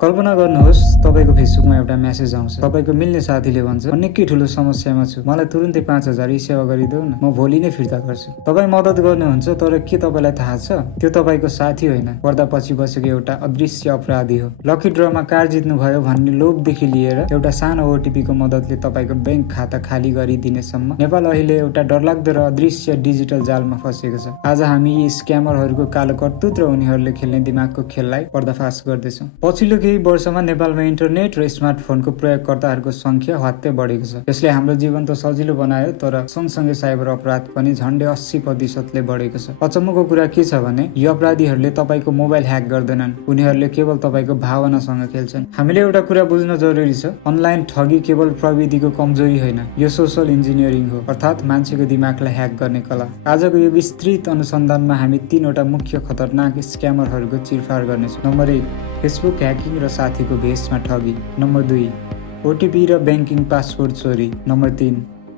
कल्पना गर्नुहोस् तपाईको फेसबुकमा एउटा मेसेज आउँछ। तपाईको मिल्ने साथीले भन्छ म निकै ठुलो समस्यामा छु, मलाई तुरुन्तै 5000 सेवा गरिदेऊ न, म भोलि नै फिर्ता गर्छु। तपाई मद्दत गर्नुहुन्छ, तर के तपाईलाई थाहा छ त्यो तपाईको साथी होइन, पर्दा पछि बसेको एउटा अदृश्य अपराधी हो। लकी ड्रमा कार जित्नु भयो भन्ने लोभदेखि लिएर एउटा सानो ओटीपी को मद्दतले तपाईको बैंक खाता खाली गरिदिनेसम्म नेपाल अहिले एउटा डरलाग्दो र अदृश्य डिजिटल जालमा फसेको छ। आज हामी यी स्क्यामरहरूको कालो करतुत र उनीहरूले खेल्ने दिमागको खेललाई पर्दाफास गर्दैछौँ। पछिल्लो केही वर्षमा नेपालमा इन्टरनेट र स्मार्टफोनको प्रयोगकर्ताहरूको संख्या हत्ते बढेको छ। यसले हाम्रो जीवन त सजिलो बनायो, तर सँगसँगै साइबर अपराध पनि झन्डै 80% बढेको छ। अचम्मको कुरा के छ भने यी अपराधीहरूले तपाईको मोबाइल ह्याक गर्दैनन्, उनीहरूले केवल तपाईको भावनासँग खेल्छन्। हामीले एउटा कुरा बुझ्न जरुरी छ, अनलाइन ठगी केवल प्रविधिको कमजोरी होइन, यो सोशल इन्जिनियरिङ हो, अर्थात् मान्छेको दिमागलाई ह्याक गर्ने कला। आजको यो विस्तृत अनुसन्धानमा हामी 3वटा मुख्य खतरनाक स्क्यामरहरूको चिरफार गर्नेछौँ। नम्बर 1, फेसबुक ह्याकिङ र साथीको भेषमा ठगी। नम्बर 2, ओटीपी र ब्याङ्किङ पासवर्ड चोरी। नम्बर 3,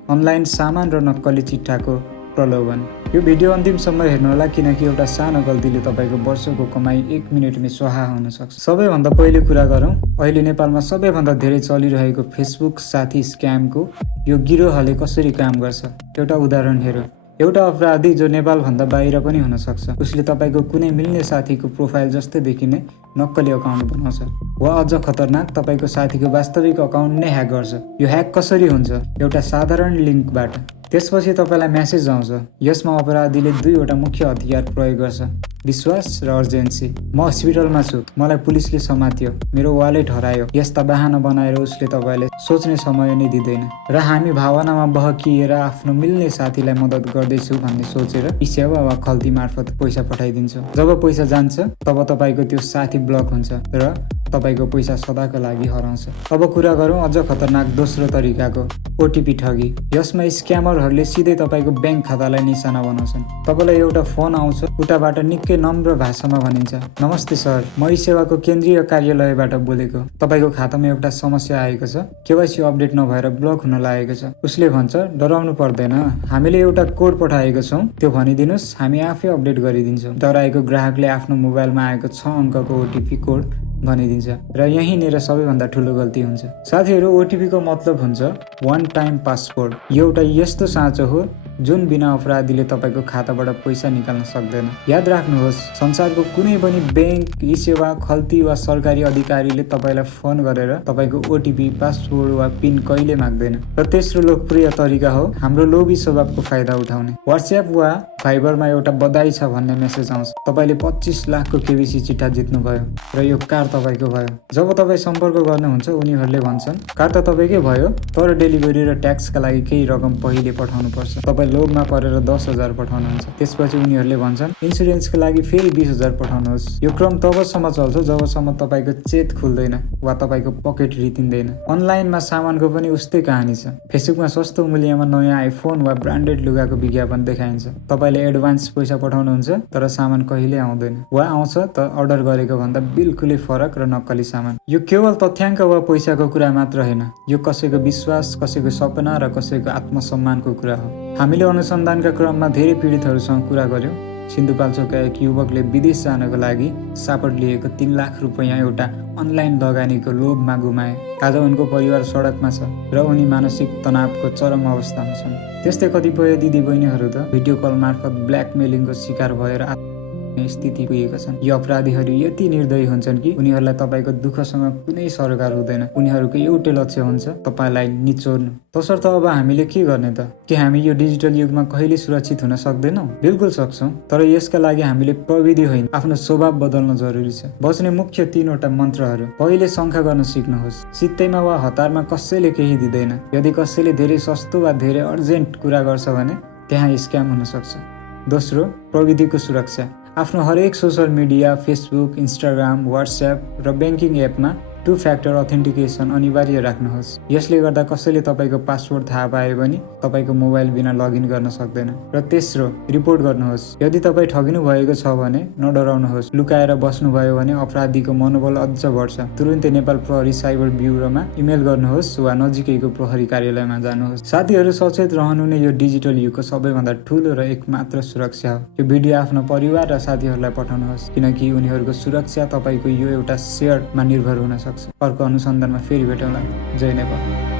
अनलाइन सामान र नक्कली चिट्ठाको प्रलोभन। यो भिडियो अन्तिमसम्म हेर्नुहोला, किनकि एउटा सानो गल्तीले तपाईको वर्षको कमाई 1 मिनेटमै स्वाहा हुन सक्छ। सबैभन्दा पहिले कुरा गरौँ अहिले नेपालमा सबैभन्दा धेरै चलिरहेको फेसबुक साथी स्क्यामको यो गिरोहले कसरी काम गर्छ। एउटा उदाहरण हेरौँ। एउटा अपराधी जो नेपालभन्दा बाहिर पनि हुन सक्छ, उसले तपाईको कुनै मिल्ने साथीको प्रोफाइल जस्तै देखिने नक्कली अकाउन्ट बनाउँछ, वा अझ खतरनाक तपाईको साथीको वास्तविक अकाउन्ट नै ह्याक गर्छ। यो ह्याक कसरी हुन्छ? एउटा साधारण लिङ्कबाट। त्यसपछि तपाईलाई मेसेज आउँछ। यसमा अपराधीले 2वटा मुख्य हतियार प्रयोग गर्छ, विश्वास र अर्जेन्सी। म हस्पिटलमा छु, मलाई पुलिसले समात्यो, मेरो वालेट हरायो। यस्ता बहाना बनाएर उसले तपाईलाई सोच्ने समय नै दिँदैन र हामी भावनामा बहकिएर आफ्नो मिल्ने साथीलाई मद्दत गर्दैछु भन्ने सोचेर यी सेवा वा खल्ती मार्फत पैसा पठाइदिन्छौँ। जब पैसा जान्छ तब तपाईको त्यो साथी ब्लक हुन्छ र तपाईको पैसा सदाको लागि हराउँछ। अब कुरा गरौँ अझ खतरनाक दोस्रो तरिकाको, ओटीपी ठगी। यसमा स्क्यामरहरूले सिधै तपाईको बैंक खातालाई निशाना बनाउँछन्। तपाईलाई एउटा फोन आउँछ, उताबाट निकै नम्र भाषामा भनिन्छ, नमस्ते सर, म यी सेवाको केन्द्रीय कार्यालयबाट बोलेको, तपाईको खातामा एउटा समस्या आएको छ, केवाइसी अपडेट नभएर ब्लक हुन लागेको छ। उसले भन्छ, डराउनु पर्दैन, हामीले एउटा कोड पठाएको छौँ, त्यो भनिदिनुस्, हामी आफै अपडेट गरिदिन्छौँ। डराएको ग्राहकले आफ्नो मोबाइलमा आएको 6 अङ्कको ओटीपी कोड भनिदिन्छ र यहीँनिर सबैभन्दा ठुलो गल्ती हुन्छ। साथीहरू, ओटीपी को मतलब हुन्छ वान टाइम पासवर्ड। यो एउटा यस्तो साँचो हो जुन बिना अपराधीले तपाईको खाताबाट पैसा निकाल्न सक्दैन। याद राख्नुहोस्, संसारको कुनै पनि बैंक, ई सेवा, खल्ती वा सरकारी अधिकारीले तपाईलाई फोन गरेर तपाईको ओटीपी, पासवर्ड वा पिन कहिले माग्दैन। र तेस्रो लोकप्रिय तरिका हो हाम्रो लोभी स्वभावको फाइदा उठाउने। व्हाट्सएप वा फाइबरमा एउटा बधाई छ भन्ने मेसेज आउँछ, तपाईले 25 लाखको केबीसी चिट्ठा जित्नुभयो र यो कार तपाईको भयो। जब तपाईँ सम्पर्क गर्नुहुन्छ उनीहरूले भन्छन्, कार त तपाईकै भयो, तर डेलिभरी र ट्याक्सका लागि केही रकम पहिले पठाउनु पर्छ। तपाईँ लोभमा परेर 10,000 पठाउनुहुन्छ। त्यसपछि उनीहरूले भन्छन्, इन्सुरेन्सका लागि फेरि 20,000 पठाउनुहोस्। यो क्रम तबसम्म चल्छ जबसम्म तपाईको चेत खुल्दैन वा तपाईको पकेट रितिँदैन। अनलाइनमा सामानको पनि उस्तै कहानी छ। फेसबुकमा सस्तो मूल्यमा नयाँ आइफोन वा ब्रान्डेड लुगाको विज्ञापन देखाइन्छ। तपाईले एडभान्स पैसा पठाउनुहुन्छ, तर सामान कहिले आउँदैन, वा आउँछ त अर्डर गरेको भन्दा बिल्कुलै फरक र नक्कली सामान। यो केवल तथ्याङ्क वा पैसाको कुरा मात्र होइन, यो कसैको विश्वास, कसैको सपना र कसैको आत्मसम्मानको कुरा हो। हामीले अनुसन्धानका क्रममा धेरै पीडितहरूसँग कुरा गर्यौं। सिन्धुपाल्चोकका एक युवकले विदेश जानको लागि सापट लिएको 3 लाख रुपैयाँ एउटा अनलाइन लगानीको लोभमा गुमाए। आज उनको परिवार सडकमा छ र उनी मानसिक तनावको चरम अवस्थामा छन्। त्यस्तै कतिपय दिदीबहिनीहरू त भिडियो कल मार्फत ब्ल्याकमेलिङको शिकार भएर स्थिति पुगेका छन्। यी अपराधीहरू यति निर्दयी हुन्छन् कि उनीहरूलाई तपाईको दुःखसँग कुनै सरोकार हुँदैन। उनीहरूको एउटै लक्ष्य हुन्छ, तपाईलाई निचोर्नु। तसर्थ अब हामीले के गर्ने त? के हामी यो डिजिटल युगमा कहिले सुरक्षित हुन सक्दैनौँ? बिल्कुल सक्छौँ, तर यसका लागि हामीले प्रविधि होइन, आफ्नो स्वभाव बदल्न जरुरी छ। बच्ने मुख्य 3वटा मन्त्रहरू। पहिले शङ्का गर्न सिक्नुहोस्। सित्तैमा वा हतारमा कसैले केही दिँदैन। यदि कसैले धेरै सस्तो वा धेरै अर्जेन्ट कुरा गर्छ भने त्यहाँ स्क्याम हुन सक्छ। दोस्रो, प्रविधिको सुरक्षा। आफ्नो हरेक social media, Facebook, Instagram, WhatsApp र ब्याङ्किङ एपमा टु फ्याक्टर अथेन्टिकेसन अनिवार्य राख्नुहोस्। यसले गर्दा कसैले तपाईँको पासवर्ड थाहा पाए पनि तपाईँको मोबाइल बिना लगइन गर्न सक्दैन। र तेस्रो, रिपोर्ट गर्नुहोस्। यदि तपाईँ ठगिनु भएको छ भने नडराउनुहोस्। लुकाएर बस्नुभयो भने अपराधीको मनोबल अझ बढ्छ। तुरुन्तै नेपाल प्रहरी साइबर ब्युरोमा इमेल गर्नुहोस् वा नजिकैको प्रहरी कार्यालयमा जानुहोस्। साथीहरू, सचेत रहनु नै यो डिजिटल युगको सबैभन्दा ठूलो र एकमात्र सुरक्षा हो। यो भिडियो आफ्नो परिवार र साथीहरूलाई पठाउनुहोस्, किनकि उनीहरूको सुरक्षा तपाईँको यो एउटा सेयरमा निर्भर हुन सक्छ। अर्को अनुसन्धानमा फेरि भेटौँला। जय नेपाल।